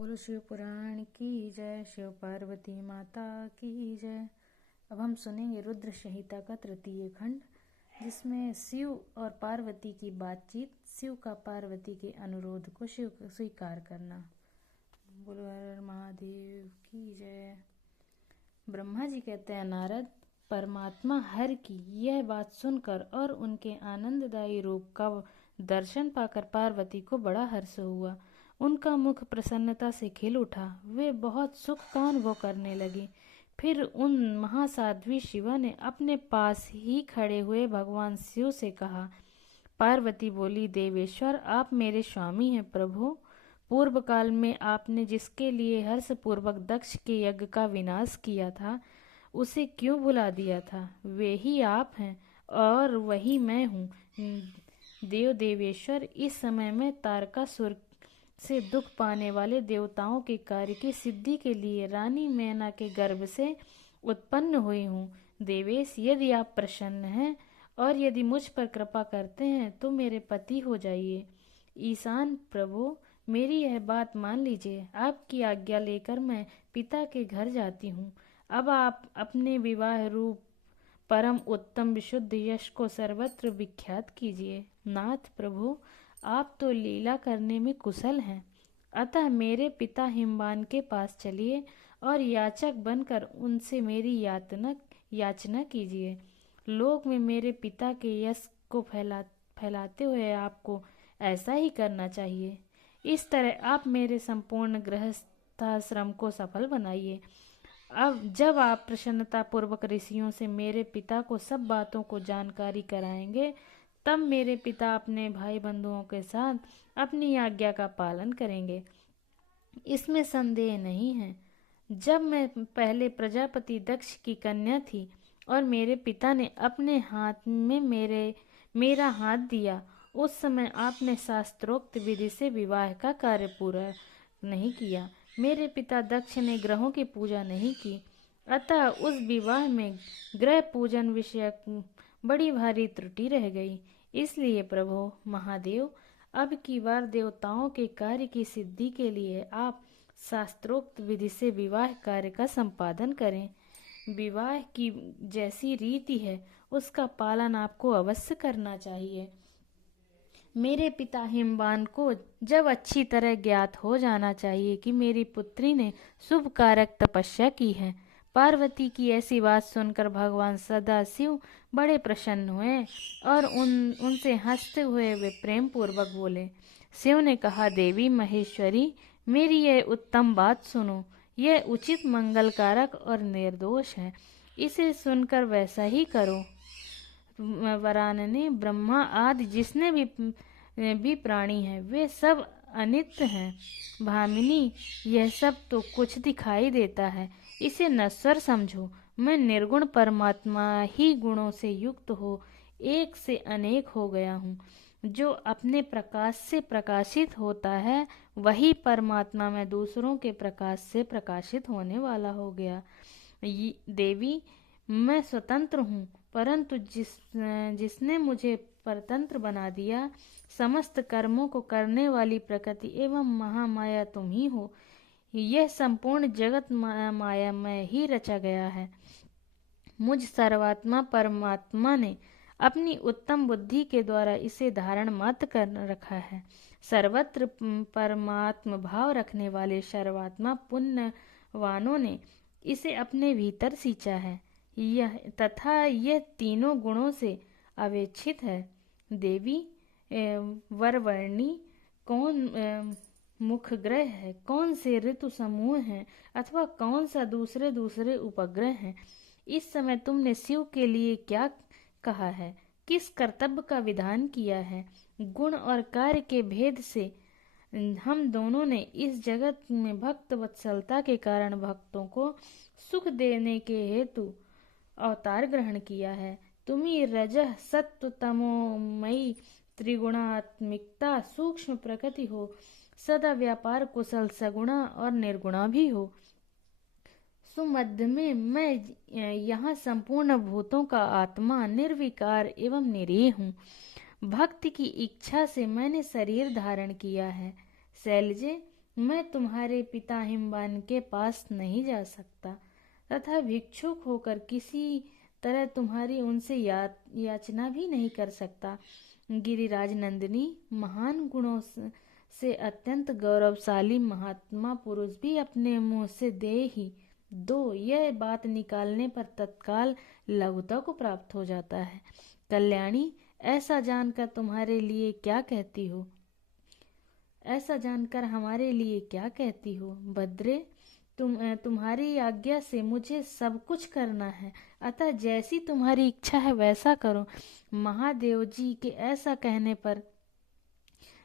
बोलो शिव पुराण की जय, शिव पार्वती माता की जय। अब हम सुनेंगे रुद्र संहिता का तृतीय खंड, जिसमें शिव और पार्वती की बातचीत, शिव का पार्वती के अनुरोध को शिव स्वीकार करना। बोलो हर हर महादेव की जय। ब्रह्मा जी कहते हैं, नारद, परमात्मा हर की यह बात सुनकर और उनके आनंददायी रूप का दर्शन पाकर पार्वती को बड़ा हर्ष हुआ। उनका मुख प्रसन्नता से खिल उठा। वे बहुत सुख का अनुभव करने लगी। फिर उन महासाध्वी शिवा ने अपने पास ही खड़े हुए भगवान शिव से कहा। पार्वती बोली, देवेश्वर, आप मेरे स्वामी हैं। प्रभु, पूर्व काल में आपने जिसके लिए हर्षपूर्वक दक्ष के यज्ञ का विनाश किया था, उसे क्यों भुला दिया था? वे ही आप हैं और वही मैं हूँ। देवेश्वर, इस समय मैं तारकासुर से दुख पाने वाले देवताओं के कार्य की सिद्धि के लिए रानी मैना के गर्भ से उत्पन्न हुई हूँ। देवेश, यदि आप प्रसन्न हैं और यदि मुझ पर कृपा करते हैं तो मेरे पति हो जाइए। ईशान प्रभु, मेरी यह बात मान लीजिए। आपकी आज्ञा लेकर मैं पिता के घर जाती हूँ। अब आप अपने विवाह रूप परम उत्तम विशुद्ध यश को सर्वत्र विख्यात कीजिए। नाथ प्रभु, आप तो लीला करने में कुशल हैं, अतः मेरे पिता हिमवान के पास चलिए और याचक बनकर उनसे मेरी याचना कीजिए। लोक में मेरे पिता के यश को फैलाते हुए आपको ऐसा ही करना चाहिए। इस तरह आप मेरे संपूर्ण गृहस्थाश्रम को सफल बनाइए। अब जब आप प्रसन्नता पूर्वक ऋषियों से मेरे पिता को सब बातों को जानकारी कराएंगे, तब मेरे पिता अपने भाई बंधुओं के साथ अपनी आज्ञा का पालन करेंगे, इसमें संदेह नहीं है। जब मैं पहले प्रजापति दक्ष की कन्या थी और मेरे पिता ने अपने हाथ में मेरा हाथ दिया, उस समय आपने शास्त्रोक्त विधि से विवाह का कार्य पूरा नहीं किया। मेरे पिता दक्ष ने ग्रहों की पूजा नहीं की, अतः उस विवाह में ग्रह पूजन विषयक बड़ी भारी त्रुटि रह गई। इसलिए प्रभु महादेव, अब की बार देवताओं के कार्य की सिद्धि के लिए आप शास्त्रोक्त विधि से विवाह कार्य का संपादन करें। विवाह की जैसी रीति है उसका पालन आपको अवश्य करना चाहिए। मेरे पिता हिमवान को जब अच्छी तरह ज्ञात हो जाना चाहिए कि मेरी पुत्री ने शुभ कारक तपस्या की है। पार्वती की ऐसी बात सुनकर भगवान सदाशिव बड़े प्रसन्न हुए और उनसे हंसते हुए वे प्रेम पूर्वक बोले। शिव ने कहा, देवी महेश्वरी, मेरी यह उत्तम बात सुनो। यह उचित, मंगलकारक और निर्दोष है। इसे सुनकर वैसा ही करो। वरानने, ब्रह्मा आदि जिसने भी प्राणी हैं, वे सब अनित्य हैं। भामिनी, यह सब तो कुछ दिखाई देता है, इसे नश्वर समझो। मैं निर्गुण परमात्मा ही गुणों से युक्त हो एक से अनेक हो गया हूँ। जो अपने प्रकाश से प्रकाशित होता है, वही परमात्मा में दूसरों के प्रकाश से प्रकाशित होने वाला हो गया। देवी, मैं स्वतंत्र हूँ, परंतु जिसने मुझे परतंत्र बना दिया, समस्त कर्मों को करने वाली प्रकृति एवं महामाया तुम ही हो। यह संपूर्ण जगत माया में ही रचा गया है। मुझ सर्वात्मा परमात्मा ने अपनी उत्तम बुद्धि के द्वारा इसे धारण मात्र कर रखा है। सर्वत्र परमात्म भाव रखने वाले सर्वात्मा पुण्यवानों ने इसे अपने भीतर सींचा है। यह तीनों गुणों से अवेक्षित है। देवी, वरवर्णी कौन मुख ग्रह है, कौन से ऋतु समूह हैं, अथवा कौन सा दूसरे उपग्रह हैं, इस समय तुमने शिव के लिए क्या कहा है, किस कर्तव्य का विधान किया है? गुण और कार्य के भेद से हम दोनों ने इस जगत में भक्त वत्सलता के कारण भक्तों को सुख देने के हेतु अवतार ग्रहण किया है। तुम्ही रजः सत्व तमोमयी त्रिगुणात्मिकता सूक्ष्म प्रकृति हो, सदा व्यापार कुशल सगुणा और निर्गुणा भी हो। सुमध्य में मैं यहाँ संपूर्ण भूतों का आत्मा, निर्विकार एवं निरीह हूँ। भक्ति की इच्छा से मैंने शरीर धारण किया है। शैलजे, मैं तुम्हारे पिता हिमवान के पास नहीं जा सकता तथा भिक्षुक होकर किसी तरह तुम्हारी उनसे याचना भी नहीं कर सकता। गिरिराज नंदिनी, महान गुणों से अत्यंत गौरवशाली महात्मा पुरुष भी अपने मुंह से दे ही दो यह बात निकालने पर तत्काल लघुता को प्राप्त हो जाता है। कल्याणी, ऐसा जानकर तुम्हारे लिए क्या कहती हो? ऐसा जानकर हमारे लिए क्या कहती हो? भद्रे, तुम्हारी आज्ञा से मुझे सब कुछ करना है, अतः जैसी तुम्हारी इच्छा है वैसा करो। महादेव जी के ऐसा कहने पर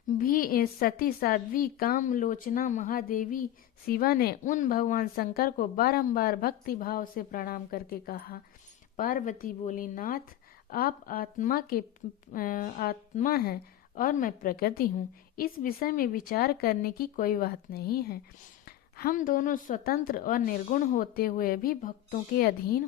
भी सती साध्वी कामलोचना महादेवी शिवा ने उन भगवान शंकर को बारंबार भक्ति भाव से प्रणाम करके कहा। पार्वती बोली, नाथ, आप आत्मा हैं और मैं प्रकृति हूँ। इस विषय में विचार करने की कोई बात नहीं है। हम दोनों स्वतंत्र और निर्गुण होते हुए भी भक्तों के अधीन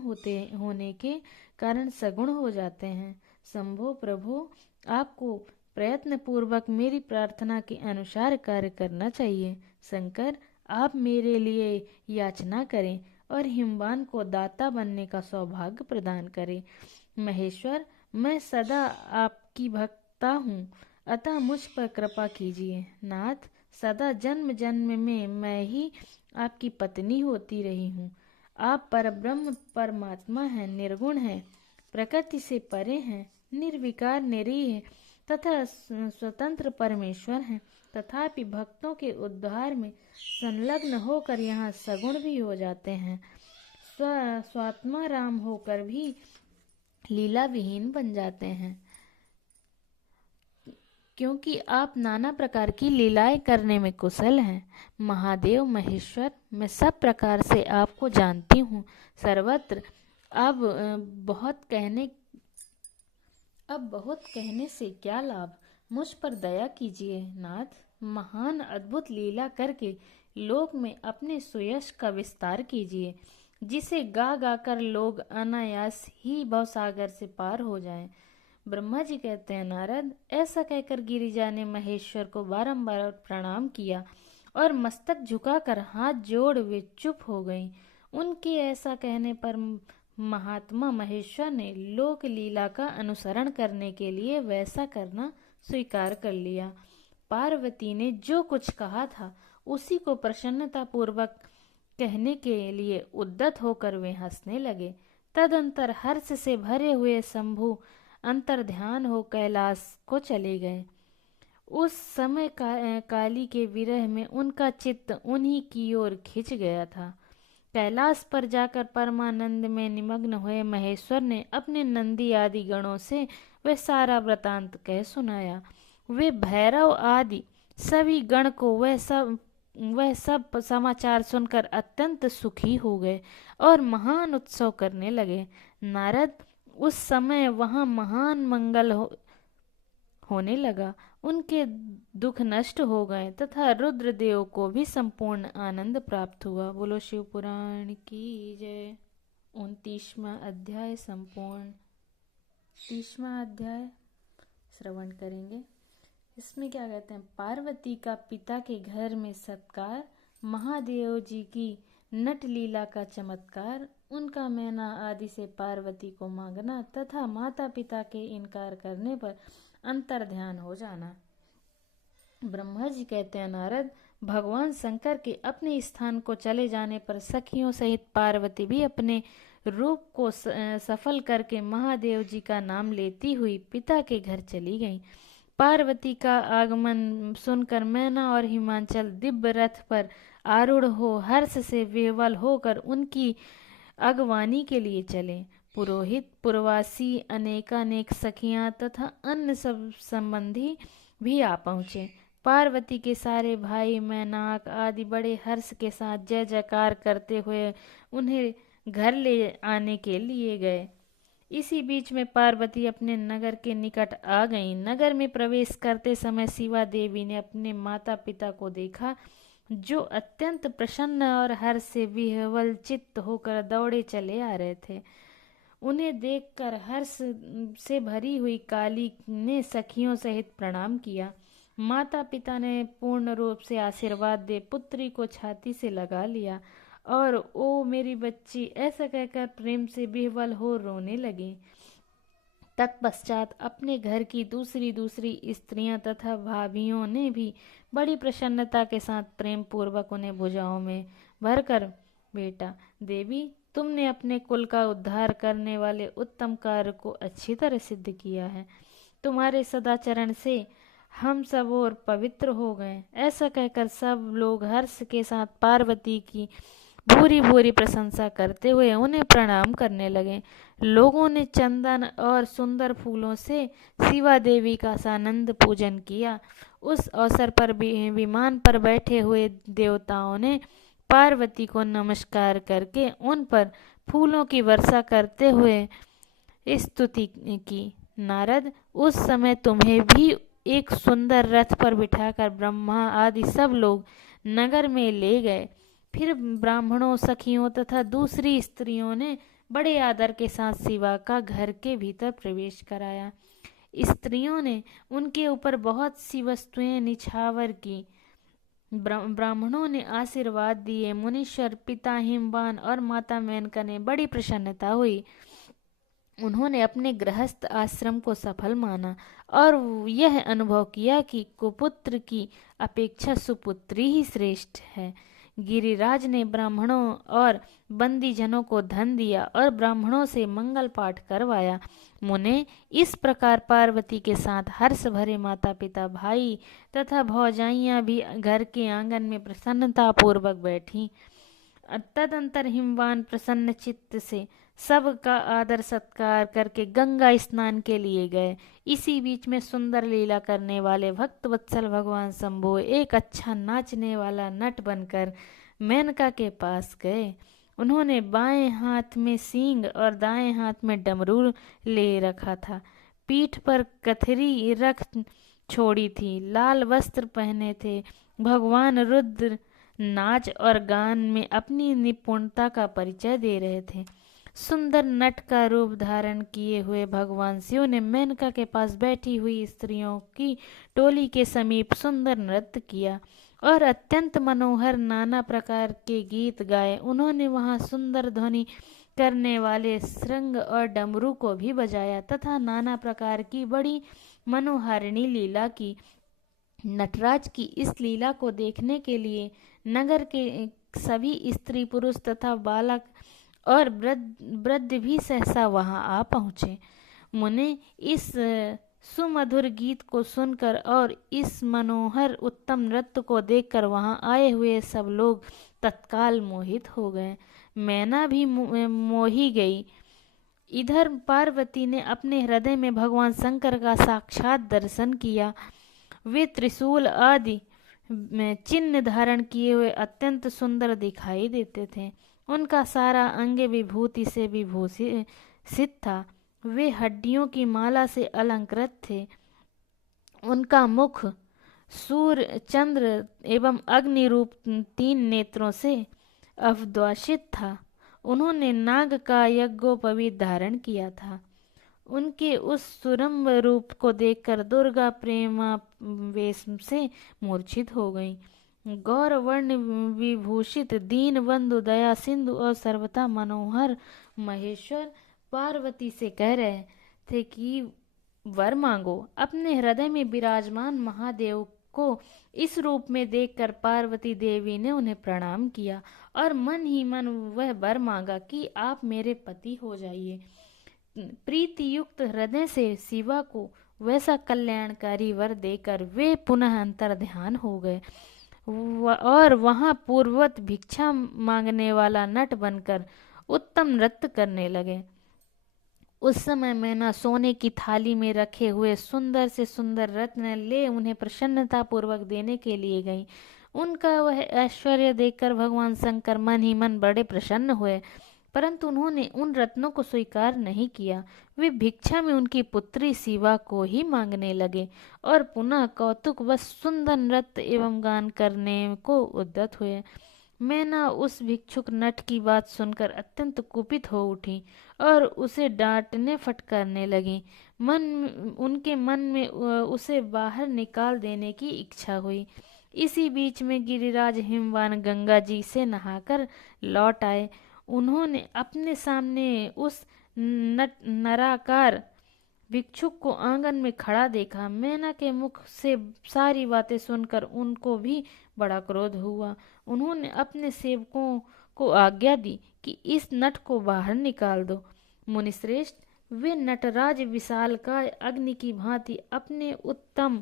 होने के कारण सगुण हो जाते हैं। शंभो प्रभु, आपको प्रयत्न पूर्वक मेरी प्रार्थना के अनुसार कार्य करना चाहिए। शंकर, आप मेरे लिए याचना करें और हिमवान को दाता बनने का सौभाग्य प्रदान करें। महेश्वर, मैं सदा आपकी भक्ता हूँ, अतः मुझ पर कृपा कीजिए। नाथ, सदा जन्म जन्म में मैं ही आपकी पत्नी होती रही हूँ। आप परब्रह्म परमात्मा हैं, निर्गुण हैं, प्रकृति से परे हैं, निर्विकार निरीह तथा स्वतंत्र परमेश्वर हैं। तथापि भक्तों के उद्धार में संलग्न होकर यहाँ सगुण भी हो जाते हैं, स्वात्मा राम होकर भी लीला विहीन बन जाते हैं, क्योंकि आप नाना प्रकार की लीलाएं करने में कुशल हैं। महादेव महेश्वर, मैं सब प्रकार से आपको जानती हूँ सर्वत्र। अब बहुत कहने से क्या लाभ, मुझ पर दया कीजिए। नाथ, महान अद्भुत लीला करके लोक में अपने सुयश का विस्तार कीजिए, जिसे गा गा कर लोग अनायास ही भवसागर से पार हो जाएं। ब्रह्मा जी कहते हैं, नारद, ऐसा कहकर गिरिजा ने महेश्वर को बारंबार प्रणाम किया और मस्तक झुकाकर हाथ जोड़ वे चुप हो गईं। उनके ऐसा कहने पर महात्मा महेश्वर ने लोक लीला का अनुसरण करने के लिए वैसा करना स्वीकार कर लिया। पार्वती ने जो कुछ कहा था उसी को प्रसन्नता पूर्वक कहने के लिए उद्यत होकर वे हंसने लगे। तदंतर हर्ष से भरे हुए शंभु अंतर्ध्यान हो कैलाश को चले गए। उस समय काली के विरह में उनका चित्त उन्हीं की ओर खिंच गया था। कैलाश पर जाकर परमानंद में निमग्न हुए महेश्वर ने अपने नंदी आदि गणों से वह सारा वृतांत कह सुनाया। वे भैरव आदि सभी गण को वह सब समाचार सुनकर अत्यंत सुखी हो गए और महान उत्सव करने लगे। नारद, उस समय वहां महान मंगल होने लगा। उनके दुख नष्ट हो गए तथा रुद्रदेव को भी संपूर्ण आनंद प्राप्त हुआ। बोलो शिव पुराण की जय। 29वां अध्याय संपूर्ण। 30वां अध्याय श्रवण करेंगे। इसमें क्या कहते हैं? पार्वती का पिता के घर में सत्कार, महादेव जी की नट लीला का चमत्कार, उनका मैना आदि से पार्वती को मांगना तथा माता पिता के इनकार करने पर अंतर्ध्यान हो जाना। ब्रह्मा जी कहते हैं, नारद, भगवान शंकर के अपने स्थान को चले जाने पर सखियों सहित पार्वती भी अपने रूप को सफल करके महादेव जी का नाम लेती हुई पिता के घर चली गईं। पार्वती का आगमन सुनकर मैना और हिमांचल दिव्य रथ पर आरूढ़ हो हर्ष से विह्वल होकर उनकी अगवानी के लिए चले। पुरोहित, पुरवासी, अनेकानेक सखियां तथा अन्य सब संबंधी भी आ पहुँचे। पार्वती के सारे भाई मैनाक आदि बड़े हर्ष के साथ जय जयकार करते हुए उन्हें घर ले आने के लिए गए। इसी बीच में पार्वती अपने नगर के निकट आ गई। नगर में प्रवेश करते समय शिवा देवी ने अपने माता पिता को देखा, जो अत्यंत प्रसन्न और हर्ष से विह्वल चित्त होकर दौड़े चले आ रहे थे। उन्हें देखकर हर्ष से भरी हुई काली ने सखियों सहित प्रणाम किया। माता पिता ने पूर्ण रूप से आशीर्वाद दे पुत्री को छाती से लगा लिया और ओ मेरी बच्ची ऐसा कहकर प्रेम से विह्वल हो रोने लगे। तत्पश्चात अपने घर की दूसरी दूसरी स्त्रियां तथा भाभियों ने भी बड़ी प्रसन्नता के साथ प्रेम पूर्वक उन्हें भुजाओं में भरकर, बेटा देवी, तुमने अपने कुल का उद्धार करने वाले उत्तम कार्य को अच्छी तरह सिद्ध किया है। तुम्हारे सदाचरण से हम सब और पवित्र हो गए। ऐसा कहकर सब लोग हर्ष के साथ पार्वती की भूरी भूरी प्रशंसा करते हुए उन्हें प्रणाम करने लगे। लोगों ने चंदन और सुंदर फूलों से शिवा देवी का सानंद पूजन किया। उस अवसर पर विमान पर बैठे हुए देवताओं ने पार्वती को नमस्कार करके उन पर फूलों की वर्षा करते हुए स्तुति की। नारद, उस समय तुम्हें भी एक सुंदर रथ पर बिठाकर ब्रह्मा आदि सब लोग नगर में ले गए। फिर ब्राह्मणों, सखियों तथा दूसरी स्त्रियों ने बड़े आदर के साथ शिवा का घर के भीतर प्रवेश कराया। स्त्रियों ने उनके ऊपर बहुत सी वस्तुएं निछावर की। ब्राह्मणों ने आशीर्वाद दिए। मुनीश्वर पिता हिमवान और माता मेनका ने बड़ी प्रसन्नता हुई। उन्होंने अपने गृहस्थ आश्रम को सफल माना और यह अनुभव किया कि कुपुत्र की अपेक्षा सुपुत्री ही श्रेष्ठ है। गिरिराज ने ब्राह्मणों और बंदीजनों को धन दिया और ब्राह्मणों से मंगल पाठ करवाया। मुने, इस प्रकार पार्वती के साथ हर्ष भरे माता पिता, भाई तथा भौजाइयां भी घर के आंगन में प्रसन्नता पूर्वक बैठी। तदंतर हिमवान प्रसन्न चित्त से सबका आदर सत्कार करके गंगा स्नान के लिए गए। इसी बीच में सुंदर लीला करने वाले भक्त वत्सल भगवान शंभु एक अच्छा नाचने वाला नट बनकर मेनका के पास गए। उन्होंने बाएं हाथ में सींग और दाएं हाथ में डमरू ले रखा था। पीठ पर कथरी रख छोड़ी थी। लाल वस्त्र पहने थे। भगवान रुद्र नाच और गान में अपनी निपुणता का परिचय दे रहे थे। सुंदर नट का रूप धारण किए हुए भगवान शिव ने मेनका के पास बैठी हुई स्त्रियों की टोली के समीप सुंदर नृत्य किया और अत्यंत मनोहर नाना प्रकार के गीत गाए। उन्होंने वहां सुंदर ध्वनि करने वाले श्रृंग और डमरू को भी बजाया तथा नाना प्रकार की बड़ी मनोहारिणी लीला की। नटराज की इस लीला को देखने के लिए नगर के सभी स्त्री पुरुष तथा बालक और वृद्ध भी सहसा वहां आ पहुंचे। मुने, इस सुमधुर गीत को सुनकर और इस मनोहर उत्तम नृत्य को देखकर वहां आए हुए सब लोग तत्काल मोहित हो गए। मैना भी मोही गई। इधर पार्वती ने अपने हृदय में भगवान शंकर का साक्षात दर्शन किया। वे त्रिशूल आदि चिन्ह धारण किए हुए अत्यंत सुंदर दिखाई देते थे। उनका सारा अंग विभूति से विभूषित था। वे हड्डियों की माला से अलंकृत थे। उनका मुख सूर्य, चंद्र एवं अग्नि रूप 3 नेत्रों से अवद्वासित था। उन्होंने नाग का यज्ञोपवीत धारण किया था। उनके उस सुरम्भ रूप को देखकर दुर्गा प्रेमावेश से मूर्छित हो गई। गौर वर्ण विभूषित दीन बंधु, दया सिंधु और सर्वथा मनोहर महेश्वर पार्वती से कह रहे थे कि वर मांगो। अपने हृदय में विराजमान महादेव को इस रूप में देखकर पार्वती देवी ने उन्हें प्रणाम किया और मन ही मन वह वर मांगा कि आप मेरे पति हो जाइए। प्रीति युक्त हृदय से शिवा को वैसा कल्याणकारी वर देकर वे पुनः अंतर ध्यान हो गए और वहां पूर्ववत भिक्षा मांगने वाला नट बनकर उत्तम नृत्य करने लगे। उस समय मैना सोने की थाली में रखे हुए सुंदर से सुंदर रत्न ले उन्हें प्रसन्नता पूर्वक देने के लिए गई। उनका वह ऐश्वर्य देखकर भगवान शंकर मन ही मन बड़े प्रसन्न हुए, परंतु उन्होंने उन रत्नों को स्वीकार नहीं किया। वे भिक्षा में उनकी पुत्री शिवा को ही मांगने लगे और पुनः कौतुक व सुंदर नृत्य एवं गान करने को उद्यत हुए। मैना उस भिक्षुक नट की बात सुनकर अत्यंत कुपित हो उठी और उसे डांटने फटकारने लगी। उनके मन में उसे बाहर निकाल देने की इच्छा हुई। इसी बीच में गिरिराज हिमवान गंगा जी से नहाकर लौट आए। उन्होंने अपने सामने उस नराकार भिक्षुक को आंगन में खड़ा देखा। मैना के मुख से सारी बातें सुनकर उनको भी बड़ा क्रोध हुआ। उन्होंने अपने सेवकों को आज्ञा दी कि इस नट को बाहर निकाल दो। मुनिश्रेष्ठ, वे नटराज विशालकाय अग्नि की भांति अपने उत्तम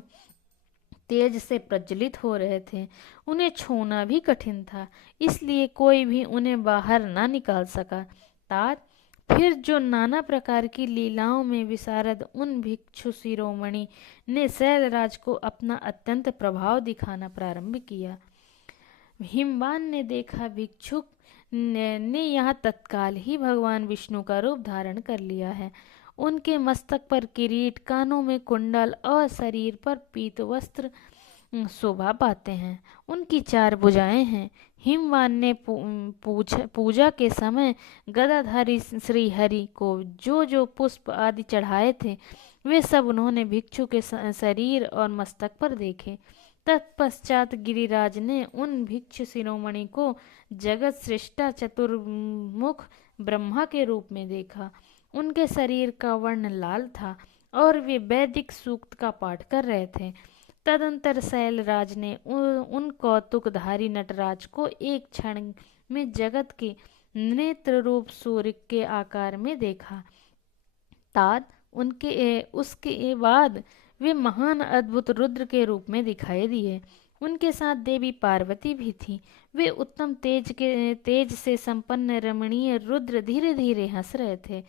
तेज से प्रज्वलित हो रहे थे। उन्हें छूना भी कठिन था, इसलिए कोई भी उन्हें बाहर ना निकाल सका। तात फिर जो नाना प्रकार की लीलाओं में विशारद उन भिक्षु शिरोमणि ने शैलराज को अपना अत्यंत प्रभाव दिखाना प्रारंभ किया। हिमवान ने देखा भिक्षुक ने यहाँ तत्काल ही भगवान विष्णु का रूप धारण कर लिया है। उनके मस्तक पर किरीट, कानों में कुंडल और शरीर पर पीत वस्त्र शोभा पाते हैं। उनकी 4 भुजाएं हैं। हिमवान ने पूजा के समय गदाधारी श्री हरि को जो जो पुष्प आदि चढ़ाए थे, वे सब उन्होंने भिक्षु के शरीर और मस्तक पर देखे। तत्पश्चात गिरिराज ने उन भिक्षु शिरोमणि को जगत सृष्टा चतुर्मुख ब्रह्मा के रूप में देखा। उनके शरीर का वर्ण लाल था और वे वैदिक सूक्त का पाठ कर रहे थे। तदंतर शैलराज ने उन कौतुकधारी नटराज को एक क्षण में जगत के नेत्र रूप सूर्य के आकार में देखा। तात उसके बाद वे महान अद्भुत रुद्र के रूप में दिखाई दिए। उनके साथ देवी पार्वती भी थी। वे उत्तम तेज से संपन्न रमणीय रुद्र धीरे धीरे हंस रहे थे।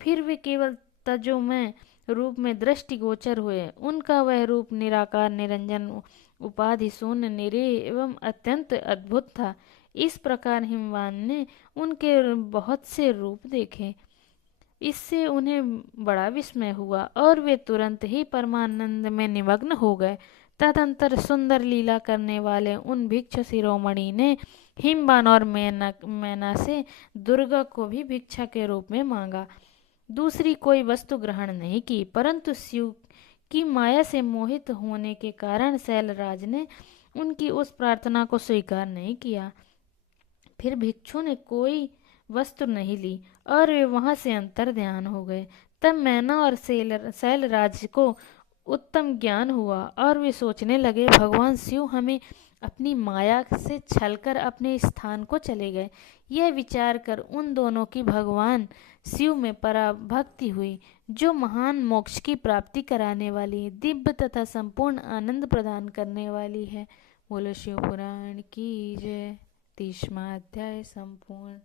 फिर वे केवल तजोमय रूप में दृष्टिगोचर हुए। उनका वह रूप निराकार, निरंजन, उपाधि शून्य, निरीह एवं अत्यंत अद्भुत था। इस प्रकार हिमवान ने उनके बहुत से रूप देखे। इससे उन्हें बड़ा विस्मय हुआ और वे तुरंत ही परमानंद में निमग्न हो गए। तदंतर सुंदर लीला करने वाले उन भिक्षु शिरोमणि ने हिमवान और मैना से दुर्गा को भी भिक्षा के रूप में मांगा। दूसरी कोई वस्तु ग्रहण नहीं की, परंतु शिव की माया से मोहित होने के कारण शैलराज ने उनकी उस प्रार्थना को स्वीकार नहीं किया। फिर भिक्षु ने कोई वस्तु नहीं ली और वे वहां से अंतर ध्यान हो गए। तब मैना और शैलराज को उत्तम ज्ञान हुआ और वे सोचने लगे, भगवान शिव हमें अपनी माया से छलकर अपने स्थान को चले गए। यह विचार कर उन दोनों की भगवान शिव में पराभक्ति हुई, जो महान मोक्ष की प्राप्ति कराने वाली, दिव्य तथा संपूर्ण आनंद प्रदान करने वाली है। बोलो शिव पुराण की जय। 30वां अध्याय संपूर्ण।